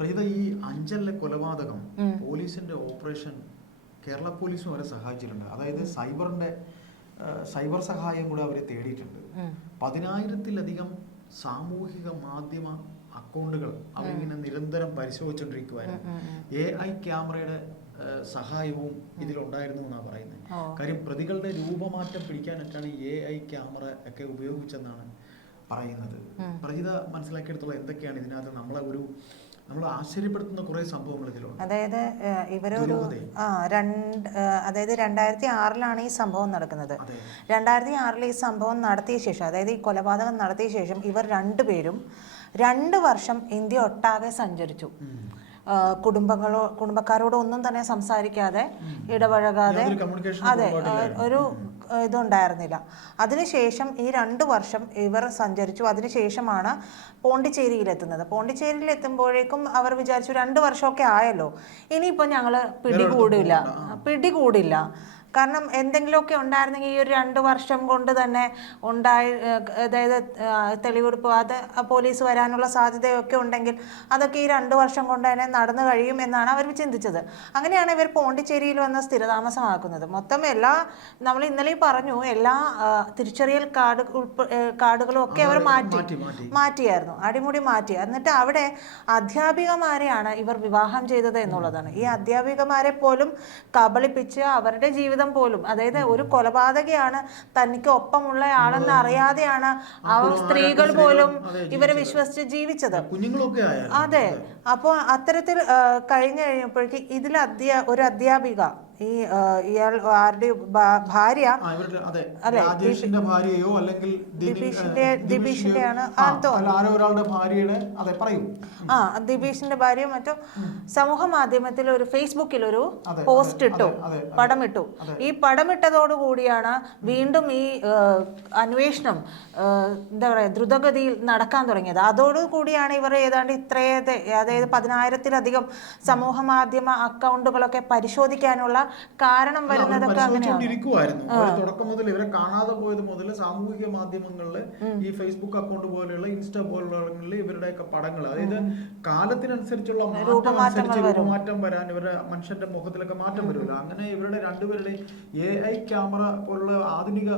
പ്രജിത, ഈ അഞ്ചലിലെ കൊലപാതകം പോലീസിന്റെ ഓപ്പറേഷൻ കേരള പോലീസും അവരെ സഹായിച്ചിട്ടുണ്ട്. അതായത് സൈബർ സഹായം കൂടെ അവരെ തേടിയിട്ടുണ്ട്. 10,000-ത്തിലധികം സാമൂഹിക മാധ്യമ അക്കൗണ്ടുകൾ അവരിങ്ങനെ നിരന്തരം പരിശോധിച്ചുകൊണ്ടിരിക്കുവായിരുന്നു. AI ക്യാമറയുടെ സഹായവും ഇതിലുണ്ടായിരുന്നു എന്നാണ് പറയുന്നത്. കാര്യം പ്രതികളുടെ രൂപമാറ്റം പിടിക്കാനായിട്ടാണ് AI ക്യാമറ ഒക്കെ ഉപയോഗിച്ചെന്നാണ് പറയുന്നത്. പ്രജിത മനസ്സിലാക്കിയെടുത്തോളം എന്തൊക്കെയാണ് ഇതിനകത്ത് നമ്മൾ ആശ്ചര്യപ്പെടുത്തുന്ന കുറെ സംഭവങ്ങൾ ഇതിലുണ്ട്. അതായത് ഇവരൊരു അതായത് 2006 ഈ സംഭവം നടക്കുന്നത്. 2006 ഈ സംഭവം നടത്തിയ ശേഷം, അതായത് ഈ കൊലപാതകം നടത്തിയ ശേഷം ഇവർ രണ്ടുപേരും 2 വർഷം ഇന്ത്യ ഒട്ടാകെ സഞ്ചരിച്ചു. കുടുംബക്കാരോട് ഒന്നും തന്നെ സംസാരിക്കാതെ, ഇടപഴകാതെ, അതെ, ഒരു ഇതുണ്ടായിരുന്നില്ല. അതിനുശേഷം ഈ 2 വർഷം ഇവർ സഞ്ചരിച്ചു. അതിനുശേഷമാണ് പോണ്ടിച്ചേരിയിലെത്തുന്നത്. പോണ്ടിച്ചേരിയിലെത്തുമ്പോഴേക്കും അവർ വിചാരിച്ചു 2 വർഷമൊക്കെ ആയല്ലോ, ഇനിയിപ്പോൾ ഞങ്ങൾ പിടികൂടില്ല. കാരണം എന്തെങ്കിലുമൊക്കെ ഉണ്ടായിരുന്നെങ്കിൽ ഈ ഒരു 2 വർഷം കൊണ്ട് തന്നെ അതായത് തെളിവെടുപ്പ്, അത് പോലീസ് വരാനുള്ള സാധ്യതയൊക്കെ ഉണ്ടെങ്കിൽ അതൊക്കെ ഈ 2 വർഷം കൊണ്ട് തന്നെ നടന്നു കഴിയും എന്നാണ് അവർ ചിന്തിച്ചത്. അങ്ങനെയാണ് ഇവർ പോണ്ടിച്ചേരിയിൽ വന്ന് സ്ഥിരതാമസമാക്കുന്നത്. മൊത്തം നമ്മൾ ഇന്നലെ പറഞ്ഞു, എല്ലാ തിരിച്ചറിയൽ കാർഡുകളും ഒക്കെ അവർ മാറ്റിയായിരുന്നു, അടിമുടി മാറ്റി. എന്നിട്ട് അവിടെ അധ്യാപികമാരെയാണ് ഇവർ വിവാഹം ചെയ്തത് എന്നുള്ളതാണ്. ഈ അധ്യാപികമാരെ പോലും കബളിപ്പിച്ച് അവരുടെ ജീവിതം പോലും, അതായത് ഒരു കൊലപാതകയാണ് തനിക്ക് ഒപ്പമുള്ള ആളെന്ന് അറിയാതെയാണ് ആ സ്ത്രീകൾ പോലും ഇവരെ വിശ്വസിച്ച് ജീവിച്ചത്. അതെ. അപ്പോൾ അത്തരത്തിൽ കഴിഞ്ഞപ്പോഴേക്ക് ഇതിൽ ഒരു അധ്യാപിക, ഇയാൾ ആരുടെ ഭാര്യ, അല്ലെ, ദിബീഷിന്റെ ആണ് ദിബീഷിന്റെ ഭാര്യ മറ്റോ സമൂഹ മാധ്യമത്തിൽ ഒരു ഫേസ്ബുക്കിൽ ഒരു പോസ്റ്റ് ഇട്ടു, പടമിട്ടു. ഈ പടമിട്ടതോടു കൂടിയാണ് വീണ്ടും ഈ അന്വേഷണം എന്താ പറയാ ദ്രുതഗതിയിൽ നടക്കാൻ തുടങ്ങിയത്. അതോടുകൂടിയാണ് ഇവർ ഏതാണ്ട് അതായത് 10,000-ത്തിലധികം സമൂഹ മാധ്യമ അക്കൗണ്ടുകളൊക്കെ പരിശോധിക്കാനുള്ള കാരണം വരുന്നതൊക്കെ അങ്ങനെയാണ്. തുടക്കം മുതൽ ഇവരെ കാണാതെ പോയത് മുതൽ സാമൂഹിക മാധ്യമങ്ങളിൽ ഈ ഫേസ്ബുക്ക് അക്കൗണ്ട് പോലെയുള്ള ഇൻസ്റ്റാ പോലുള്ള ഇവരുടെയൊക്കെ പടങ്ങൾ, അതായത് കാലത്തിനനുസരിച്ചുള്ള രൂപമാറ്റം വരാൻ, ഇവരുടെ മനുഷ്യന്റെ മുഖത്തിലൊക്കെ മാറ്റം വരുമല്ലോ. അങ്ങനെ ഇവരുടെ രണ്ടുപേരുടെയും AI ക്യാമറ പോലുള്ള ആധുനിക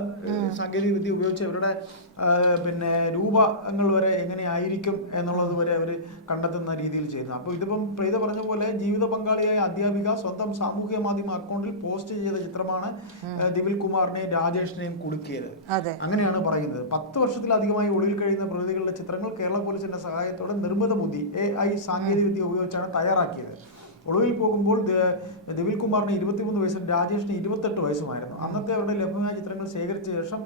സാങ്കേതിക വിദ്യ ഉപയോഗിച്ച് ഇവരുടെ രൂപങ്ങൾ വരെ എങ്ങനെയായിരിക്കും എന്നുള്ളത് വരെ അവർ കണ്ടെത്തുന്ന രീതിയിൽ ചെയ്യുന്നത്. അപ്പോൾ ഇതിപ്പം പ്രീത പറഞ്ഞ പോലെ ജീവിത പങ്കാളിയായ അധ്യാപിക സ്വന്തം സാമൂഹിക മാധ്യമ അക്കൗണ്ടിൽ പോസ്റ്റ് ചെയ്ത ചിത്രമാണ് ദിവിൽ കുമാറിനെയും രാജേഷിനെയും കുടുക്കിയത്. അങ്ങനെയാണ് പറയുന്നത്. 10 വർഷത്തിലധികമായി ഒളിവിൽ കഴിയുന്ന പ്രതികളുടെ ചിത്രങ്ങൾ കേരള പോലീസിന്റെ സഹായത്തോടെ നിർമ്മിത ബുദ്ധി AI സാങ്കേതിക വിദ്യ ഉപയോഗിച്ചാണ് തയ്യാറാക്കിയത്. ഒളിവിൽ പോകുമ്പോൾ ദിവിൽ കുമാറിന് 23 വയസ്സും രാജേഷിന് 28 വയസ്സുമായിരുന്നു. അന്നത്തെ അവരുടെ ലഭ്യമായ ചിത്രങ്ങൾ ശേഖരിച്ച ശേഷം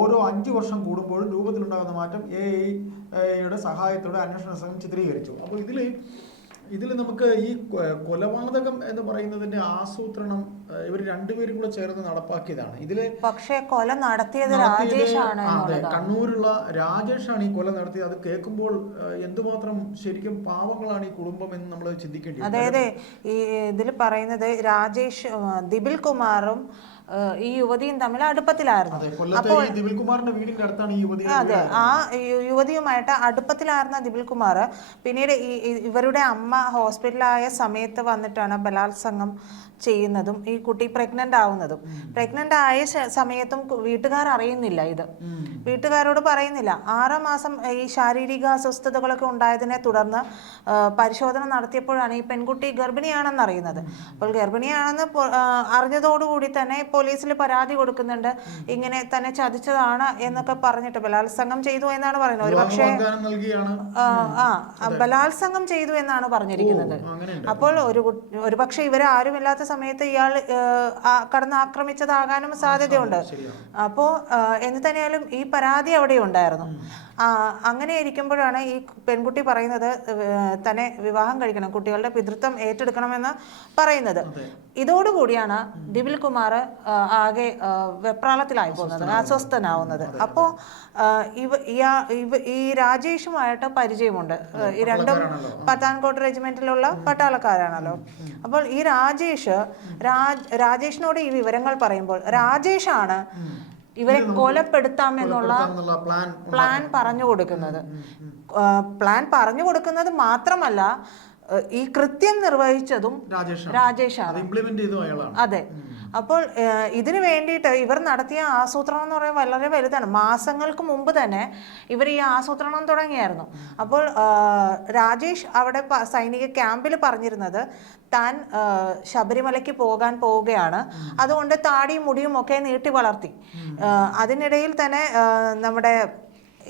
ഓരോ 5 വർഷം കൂടുമ്പോഴും രൂപത്തിലുണ്ടാകുന്ന മാറ്റം AI സഹായത്തോടെ അന്വേഷണ സംഘം ചിത്രീകരിച്ചു. അപ്പോൾ ഇതിൽ നമുക്ക് ഈ കൊലപാതകം എന്ന് പറയുന്നതിന്റെ ആസൂത്രണം ഇവർ രണ്ടുപേരും കൂടെ ചേർന്ന് നടപ്പാക്കിയതാണ്. ഇതില് പക്ഷേ കൊല നടത്തിയത് രാജേഷാണ്. അതെ, കണ്ണൂരുള്ള രാജേഷാണ് ഈ കൊല നടത്തിയത്. അത് കേൾക്കുമ്പോൾ എന്തുമാത്രം ശരിക്കും പാവങ്ങളാണ് ഈ കുടുംബം എന്ന് നമ്മൾ ചിന്തിക്കേണ്ടി. അതായത് ഈ ഇതിൽ പറയുന്നത് ദിബിൽ കുമാറും ഈ യുവതിയും തമ്മിൽ അടുപ്പത്തിലായിരുന്നു. അപ്പോൾ അതെ, ആ യുവതിയുമായിട്ട് അടുപ്പത്തിലായിരുന്ന ദിബിൽ കുമാർ പിന്നീട് ഇവരുടെ അമ്മ ഹോസ്പിറ്റലായ സമയത്ത് വന്നിട്ടാണ് ബലാത്സംഗം ചെയ്യുന്നതും ഈ കുട്ടി പ്രഗ്നന്റ് ആവുന്നതും. പ്രഗ്നന്റ് ആയ സമയത്തും വീട്ടുകാർ അറിയുന്നില്ല, വീട്ടുകാരോട് പറയുന്നില്ല. 6 മാസം ഈ ശാരീരിക അസ്വസ്ഥതകളൊക്കെ ഉണ്ടായതിനെ തുടർന്ന് പരിശോധന നടത്തിയപ്പോഴാണ് ഈ പെൺകുട്ടി ഗർഭിണിയാണെന്ന് അറിയുന്നത്. അപ്പോൾ ഗർഭിണിയാണെന്ന് അറിഞ്ഞതോടുകൂടി തന്നെ പോലീസിൽ പരാതി കൊടുക്കുന്നുണ്ട്. ഇങ്ങനെ തന്നെ ചതിച്ചതാണ് എന്നൊക്കെ പറഞ്ഞിട്ട് ബലാത്സംഗം ചെയ്തു എന്നാണ് പറയുന്നത്. ബലാത്സംഗം ചെയ്തു എന്നാണ് പറഞ്ഞിരിക്കുന്നത്. അപ്പോൾ ഒരുപക്ഷെ ഇവരാരുമില്ലാത്ത സമയത്ത് ഇയാൾ കടന്നാക്രമിച്ചതാകാനും സാധ്യതയുണ്ട്. അപ്പോൾ എന്ത് തന്നെയാലും ഈ പരാതി അവിടെ ഉണ്ടായിരുന്നു. അങ്ങനെ ഇരിക്കുമ്പോഴാണ് ഈ പെൺകുട്ടി പറയുന്നത് തന്നെ വിവാഹം കഴിക്കണം, കുട്ടികളുടെ പിതൃത്വം ഏറ്റെടുക്കണമെന്ന് പറയുന്നത്. ഇതോടുകൂടിയാണ് ദിവിൽ കുമാർ ആകെ വെപ്രാളത്തിലായി പോകുന്നത്, അസ്വസ്ഥനാവുന്നത്. അപ്പോൾ ഈ രാജേഷുമായിട്ട് പരിചയമുണ്ട്. ഈ രണ്ടും പത്താൻകോട്ട് റെജിമെന്റിലുള്ള പട്ടാളക്കാരാണല്ലോ. അപ്പോൾ ഈ രാജേഷിനോട് ഈ വിവരങ്ങൾ പറയുമ്പോൾ രാജേഷാണ് ഇവരെ കൊലപ്പെടുത്താമെന്നുള്ള പ്ലാൻ പറഞ്ഞു കൊടുക്കുന്നത്. പ്ലാൻ പറഞ്ഞു കൊടുക്കുന്നത് മാത്രമല്ല, ഈ കൃത്യം നിർവഹിച്ചതും രാജേഷാണ്. ഇംപ്ലിമെന്റ് ചെയ്തതും അയാളാണ്. അതെ. അപ്പോൾ ഇതിനു വേണ്ടിയിട്ട് ഇവർ നടത്തിയ ആസൂത്രണം എന്ന് പറയുന്നത് വളരെ വലുതാണ്. മാസങ്ങൾക്ക് മുമ്പ് തന്നെ ഇവർ ഈ ആസൂത്രണം തുടങ്ങിയായിരുന്നു. അപ്പോൾ രാജേഷ് അവിടെ സൈനിക ക്യാമ്പിൽ പറഞ്ഞിരുന്നത് താൻ ശബരിമലയ്ക്ക് പോകാൻ പോവുകയാണ്, അതുകൊണ്ട് താടിയും മുടിയും ഒക്കെ നീട്ടി വളർത്തി. അതിനിടയിൽ തന്നെ നമ്മുടെ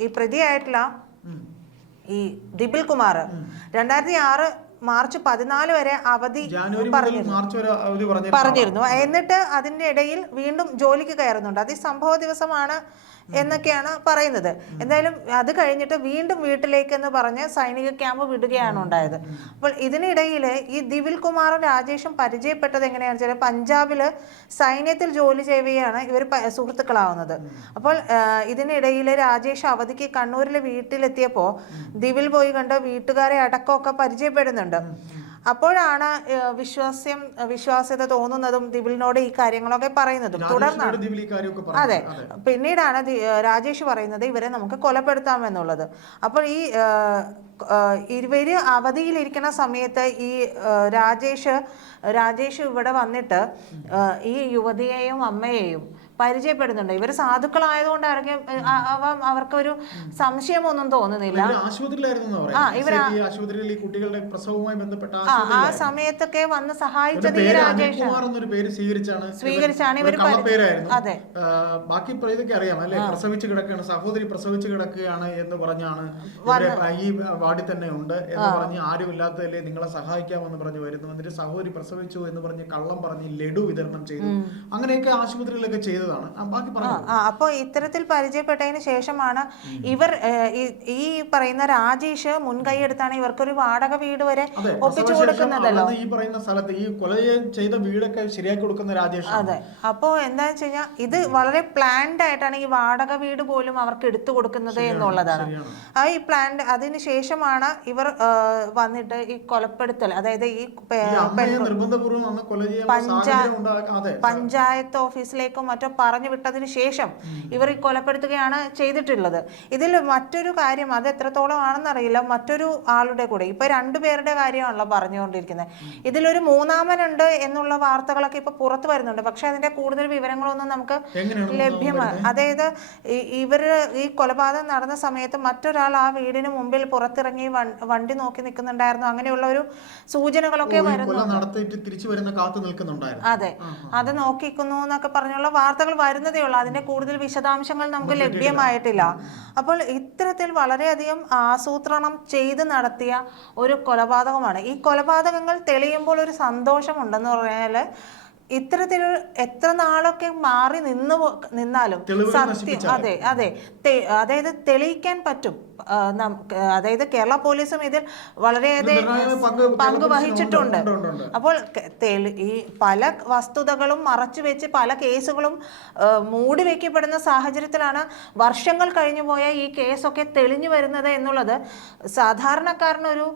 ഈ പ്രതിയായിട്ടുള്ള ഈ ദിപിൽ കുമാർ 2006 മാർച്ച് 14 വരെ അവധി പറഞ്ഞിരുന്നു. എന്നിട്ട് അതിൻ്റെ ഇടയിൽ വീണ്ടും ജോലിക്ക് കയറുന്നുണ്ട്. അത് ഈ സംഭവ ദിവസമാണ് എന്നൊക്കെയാണ് പറയുന്നത്. എന്തായാലും അത് കഴിഞ്ഞിട്ട് വീണ്ടും വീട്ടിലേക്ക് എന്ന് പറഞ്ഞ് സൈനിക ക്യാമ്പ് വിടുകയാണ് ഉണ്ടായത്. അപ്പോൾ ഇതിനിടയിൽ ഈ ദിപിൽ കുമാറും രാജേഷും പരിചയപ്പെട്ടത് എങ്ങനെയാണെന്ന് വെച്ചാൽ പഞ്ചാബിൽ സൈന്യത്തിൽ ജോലി ചെയ്യുകയാണ് ഇവർ സുഹൃത്തുക്കളാവുന്നത്. അപ്പോൾ ഇതിനിടയിൽ രാജേഷ് അവധിക്ക് കണ്ണൂരിലെ വീട്ടിലെത്തിയപ്പോൾ ദിപിൽ പോയി കണ്ട് വീട്ടുകാരെ അടക്കമൊക്കെ പരിചയപ്പെടുന്നുണ്ട്. അപ്പോഴാണ് വിശ്വാസ്യത തോന്നുന്നതും ദിപിലിനോട് ഈ കാര്യങ്ങളൊക്കെ പറയുന്നതും. തുടർന്നാണ് അതെ പിന്നീടാണ് രാജേഷ് പറയുന്നത് ഇവരെ നമുക്ക് കൊലപ്പെടുത്താമെന്നുള്ളത്. അപ്പോൾ ഈ ഇവര് അവധിയിലിരിക്കുന്ന സമയത്ത് ഈ രാജേഷ് ഇവിടെ വന്നിട്ട് ഈ യുവതിയെയും അമ്മയെയും പരിചയപ്പെടുന്നുണ്ട്. ഇവർ സാധുക്കളായതുകൊണ്ടായിരിക്കും അവർക്കൊരു സംശയമൊന്നും തോന്നുന്നില്ല. ആ സമയത്തൊക്കെ വന്ന് സഹായിച്ചത് ഈ രാജേഷ് സ്വീകരിച്ചാണ് ഇവർ. അതെ, ബാക്കി അറിയാം അല്ലെ, പ്രസവിച്ച് കിടക്കുകയാണ്, സഹോദരി പ്രസവിച്ച് കിടക്കുകയാണ് എന്ന് പറഞ്ഞാണ് ഈ വാർഡിൽ തന്നെ ഉണ്ട് എന്ന് പറഞ്ഞ് ആരുമില്ലാത്തതല്ലേ നിങ്ങളെ സഹായിക്കാമെന്ന് പറഞ്ഞ് വരുന്നു. എന്നിട്ട് സഹോദരി പ്രസവിച്ചു എന്ന് പറഞ്ഞ് കള്ളം പറഞ്ഞ് ലഡു വിതരണം ചെയ്തു. അങ്ങനെയൊക്കെ ആശുപത്രിയിലൊക്കെ ചെയ്തതാണ്. അപ്പൊ ഇത്തരത്തിൽ പരിചയപ്പെട്ടതിന് ശേഷമാണ് ഇവർ ഈ പറയുന്ന രാജേഷ് മുൻകൈ എടുത്താണ് ഇവർക്കൊരു വാടക വീട് വരെ ഒപ്പിച്ചു കൊടുക്കുന്നതല്ലോ. ഈ പറയുന്ന സ്ഥലത്ത് ഈ കൊല ചെയ്ത വീടൊക്കെ ശരിയാക്കി കൊടുക്കുന്ന രാജേഷ്. അതെ. അപ്പോ എന്താന്ന് വെച്ച് കഴിഞ്ഞാൽ ഇത് വളരെ പ്ലാൻഡ് ആയിട്ടാണ് ഈ വാടക വീട് പോലും അവർക്ക് എടുത്തു കൊടുക്കുന്നത് എന്നുള്ളതാണ്. ഈ പ്ലാൻഡ് അതിന് ശേഷമാണ് ഇവർ വന്നിട്ട് ഈ കൊലപ്പെടുത്തൽ, അതായത് ഈ പഞ്ചായത്ത് ഓഫീസിലേക്കോ മറ്റോ പറഞ്ഞു വിട്ടതിന് ശേഷം ഇവർ ഈ കൊലപ്പെടുത്തുകയാണ് ചെയ്തിട്ടുള്ളത്. ഇതിൽ മറ്റൊരു കാര്യം, അത് എത്രത്തോളം ആണെന്നറിയില്ല, മറ്റൊരു ആളുടെ കൂടെ ഇപ്പൊ 2 പേരുടെ കാര്യമാണല്ലോ പറഞ്ഞുകൊണ്ടിരിക്കുന്നത്. ഇതിലൊരു മൂന്നാമനുണ്ട് എന്നുള്ള വാർത്തകളൊക്കെ ഇപ്പൊ പുറത്തു വരുന്നുണ്ട്. പക്ഷെ അതിന്റെ കൂടുതൽ വിവരങ്ങളൊന്നും നമുക്ക് ലഭ്യമാണ്. അതായത് ഇവര് ഈ കൊലപാതകം നടന്ന സമയത്ത് മറ്റൊരാൾ ആ വീടിന് മുമ്പിൽ പുറത്തിറങ്ങി വണ്ടി നോക്കി നിൽക്കുന്നുണ്ടായിരുന്നു. അങ്ങനെയുള്ള ഒരു സൂചനകളൊക്കെ വരുന്നു. അതെ, അത് നോക്കിക്കുന്നു എന്നൊക്കെ പറഞ്ഞുള്ള വാർത്തകൾ വരുന്നതേ ഉള്ളൂ. അതിന്റെ കൂടുതൽ വിശദാംശങ്ങൾ നമുക്ക് ലഭ്യമായിട്ടില്ല. അപ്പോൾ ഇത്തരത്തിൽ വളരെയധികം ആസൂത്രണം ചെയ്ത് നടത്തിയ ഒരു കൊലപാതകമാണ്. ഈ കൊലപാതകങ്ങൾ തെളിയുമ്പോൾ ഒരു സന്തോഷമുണ്ടെന്ന് പറഞ്ഞാല് ഇത്തരത്തിൽ എത്ര നാളൊക്കെ മാറി നിന്നാലും സത്യം അതായത് തെളിയിക്കാൻ പറ്റും. അതായത് കേരള പോലീസും ഇതിൽ വളരെയധികം പങ്ക് വഹിച്ചിട്ടുണ്ട്. അപ്പോൾ ഈ പല വസ്തുതകളും മറച്ചു വെച്ച് പല കേസുകളും മൂടി വെക്കപ്പെടുന്ന സാഹചര്യത്തിലാണ് വർഷങ്ങൾ കഴിഞ്ഞു പോയ ഈ കേസൊക്കെ തെളിഞ്ഞു വരുന്നത് എന്നുള്ളത് സാധാരണക്കാരനൊരു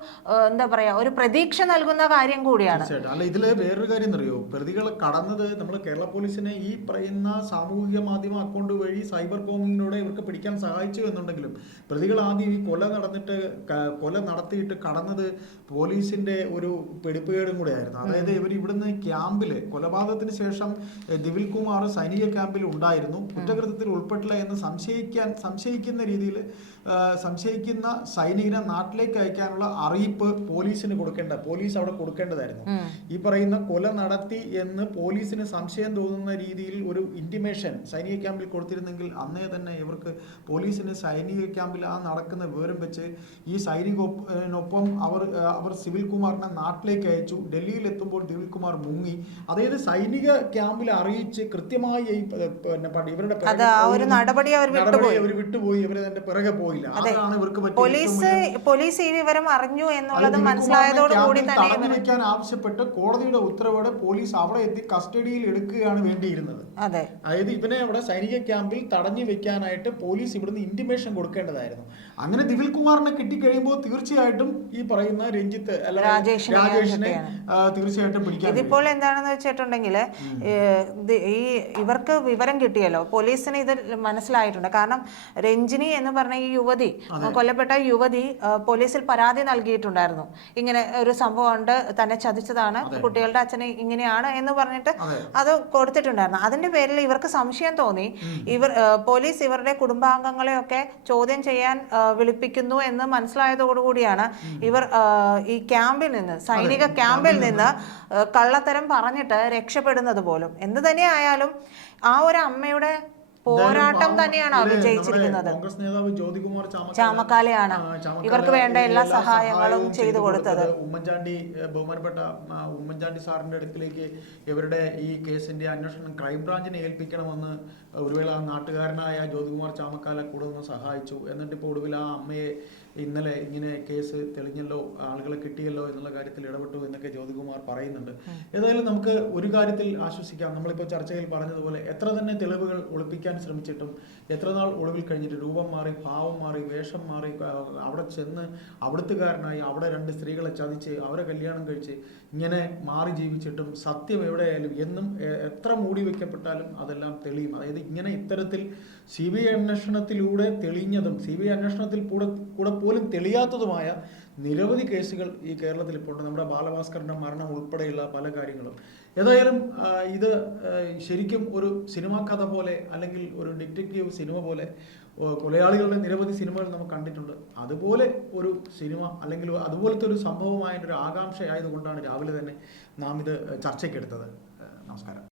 എന്താ പറയാ ഒരു പ്രതീക്ഷ നൽകുന്ന കാര്യം കൂടിയാണ്. ഇതില് വേറൊരു കാര്യം അറിയോ, പ്രതികൾ കടന്നത് നമ്മൾ കേരള പോലീസിനെ ഈ പറയുന്ന സാമൂഹിക മാധ്യമ അക്കൗണ്ട് വഴി സൈബർ കോമിങ്ങിലൂടെ ഇവർക്ക് പിടിക്കാൻ സഹായിച്ചു എന്നുണ്ടെങ്കിലും പ്രതികൾ ആദ്യം ഈ കൊല നടത്തിയിട്ട് കടന്നത് പോലീസിന്റെ ഒരു പിടിപ്പുകേടും കൂടെ ആയിരുന്നു. അതായത് ഇവർ ഇവിടുന്ന് ക്യാമ്പില് കൊലപാതകത്തിന് ശേഷം ദിപിൽ കുമാർ സൈനിക ക്യാമ്പിൽ ഉണ്ടായിരുന്നു, കുറ്റകൃത്യത്തിൽ ഉൾപ്പെട്ടില്ല എന്ന് സംശയിക്കുന്ന രീതിയിൽ സംശയിക്കുന്ന സൈനികനെ നാട്ടിലേക്ക് അയക്കാനുള്ള അറിയിപ്പ് പോലീസ് അവിടെ കൊടുക്കേണ്ടതായിരുന്നു. ഈ പറയുന്ന കൊല നടത്തി എന്ന് പോലീസിന് സംശയം തോന്നുന്ന രീതിയിൽ ഒരു ഇന്റിമേഷൻ സൈനിക ക്യാമ്പിൽ കൊടുത്തിരുന്നെങ്കിൽ അന്നേ തന്നെ ഇവർക്ക് പോലീസിന് സൈനിക ക്യാമ്പിൽ നടക്കുന്ന വിവരം വെച്ച് ഈ സൈനികനൊപ്പം അവർ സിവിൽ കുമാറിനെ നാട്ടിലേക്ക് അയച്ചു. ഡൽഹിയിൽ എത്തുമ്പോൾ ദിപിൽ കുമാർ മുങ്ങി. അതായത് സൈനിക ക്യാമ്പിൽ അറിയിച്ച് കൃത്യമായി ഇവരുടെ നടപടി അവർ വിട്ടുപോയി. ഇവരെ അതിന്റെ പിറകെ പോയില്ല. അതാണ് ഇവർക്ക് പോലീസ് ഈ വിവരം അറിഞ്ഞു എന്നുള്ളത് മനസ്സിലായതോടുകൂടി തടഞ്ഞു വെക്കാൻ ആവശ്യപ്പെട്ട് കോടതിയുടെ ഉത്തരവോടെ പോലീസ് അവിടെ എത്തി കസ്റ്റഡിയിൽ എടുക്കുകയാണ് വേണ്ടിയിരുന്നത്. അതായത് ഇവനെ അവിടെ സൈനിക ക്യാമ്പിൽ തടഞ്ഞു വെക്കാനായിട്ട് പോലീസ് ഇവിടുന്ന് ഇന്റിമേഷൻ കൊടുക്കേണ്ടതായിരുന്നു. അങ്ങനെ ദിപിൽ കുമാറിനെ കിട്ടിക്കഴിയുമ്പോൾ തീർച്ചയായിട്ടും ഈ പറയുന്ന രഞ്ജിത്ത് രാജേഷിനെ തീർച്ചയായിട്ടും പിടിക്കാൻ. ഇതിപ്പോൾ എന്താണെന്ന് വെച്ചിട്ടുണ്ടെങ്കിൽ ഇവർക്ക് വിവരം കിട്ടിയല്ലോ, പോലീസിന് ഇത് മനസ്സിലായിട്ടുണ്ട്. കാരണം രഞ്ജിനി എന്ന് പറഞ്ഞ ഈ യുവതി കൊല്ലപ്പെട്ട യുവതി പോലീസിൽ പരാതി നൽകിയിട്ടുണ്ടായിരുന്നു. ഇങ്ങനെ ഒരു സംഭവം ഉണ്ട്, തന്നെ ചതിച്ചതാണ്, കുട്ടികളുടെ അച്ഛനെ ഇങ്ങനെയാണ് എന്ന് പറഞ്ഞിട്ട് അത് കൊടുത്തിട്ടുണ്ടായിരുന്നു. അതിന്റെ പേരിൽ ഇവർക്ക് സംശയം തോന്നി. പോലീസ് ഇവരുടെ കുടുംബാംഗങ്ങളെയൊക്കെ ചോദ്യം ചെയ്യാൻ വിളിപ്പിക്കുന്നു എന്ന് മനസ്സിലായതോടുകൂടിയാണ് ഇവർ ഈ ക്യാമ്പിൽ നിന്ന്, സൈനിക ക്യാമ്പിൽ നിന്ന് കള്ളത്തരം പറഞ്ഞിട്ട് രക്ഷപ്പെടുന്നത് പോലും. എന്ത് തന്നെ ആയാലും ആ ഒരു അമ്മയുടെ പോരാട്ടം തന്നെയാണ് വിജയിച്ചിരിക്കുന്നത്. കോൺഗ്രസ് നേതാവ് ജ്യോതികുമാർ ചാമക്കാലയാണ് ഇവർക്ക് വേണ്ട എല്ലാ സഹായങ്ങളും ചെയ്തു കൊടുത്തത്. ഉമ്മൻചാണ്ടി, ബഹുമാനപ്പെട്ട ഉമ്മൻചാണ്ടി സാറിന്റെ അടുക്കിലേക്ക് ഇവരുടെ ഈ കേസിന്റെ അന്വേഷണം ക്രൈംബ്രാഞ്ചിനെ ഏൽപ്പിക്കണമെന്ന് ഒരു വേള നാട്ടുകാരനായ ജ്യോതികുമാർ ചാമക്കാല കൂടെ നിന്ന് സഹായിച്ചു. എന്നിട്ട് ഇപ്പോൾ ഒടുവിൽ ആ അമ്മയെ ഇന്നലെ ഇങ്ങനെ കേസ് തെളിഞ്ഞല്ലോ, ആളുകളെ കിട്ടിയല്ലോ എന്നുള്ള കാര്യത്തിൽ ഇടപെട്ടു എന്നൊക്കെ ജ്യോതികുമാർ പറയുന്നുണ്ട്. ഏതായാലും നമുക്ക് ഒരു കാര്യത്തിൽ ആശ്വസിക്കാം. നമ്മളിപ്പോൾ ചർച്ചയിൽ പറഞ്ഞതുപോലെ എത്ര തന്നെ തെളിവുകൾ ഒളിപ്പിക്കാൻ ശ്രമിച്ചിട്ടും എത്ര നാൾ ഒളിവിൽ കഴിഞ്ഞിട്ട് രൂപം മാറി, ഭാവം മാറി, വേഷം മാറി, അവിടെ ചെന്ന് അവിടുത്തുകാരനായി അവിടെ 2 സ്ത്രീകളെ ചതിച്ച് അവരെ കല്യാണം കഴിച്ച് ഇങ്ങനെ മാറി ജീവിച്ചിട്ടും സത്യം എവിടെയായാലും എന്നും എത്ര മൂടി വെക്കപ്പെട്ടാലും അതെല്ലാം തെളിയും. അതായത് ഇങ്ങനെ ഇത്തരത്തിൽ CBI അന്വേഷണത്തിലൂടെ തെളിഞ്ഞതും CBI അന്വേഷണത്തിൽ കൂടെ പോലും തെളിയാത്തതുമായ നിരവധി കേസുകൾ ഈ കേരളത്തിൽ ഇപ്പോൾ ഉണ്ട്. നമ്മുടെ ബാലഭാസ്കറിന്റെ മരണം ഉൾപ്പെടെയുള്ള പല കാര്യങ്ങളും. ഏതായാലും ഇത് ശരിക്കും ഒരു സിനിമാ കഥ പോലെ, അല്ലെങ്കിൽ ഒരു ഡിറ്റക്റ്റീവ് സിനിമ പോലെ, കൊലയാളികളുടെ നിരവധി സിനിമകൾ നമുക്ക് കണ്ടിട്ടുണ്ട്. അതുപോലെ ഒരു സിനിമ, അല്ലെങ്കിൽ അതുപോലത്തെ ഒരു സംഭവമായതിൻ്റെ ഒരു ആകാംക്ഷയായതുകൊണ്ടാണ് രാവിലെ തന്നെ നാം ഇത് ചർച്ചയ്ക്കെടുത്തത്. നമസ്കാരം.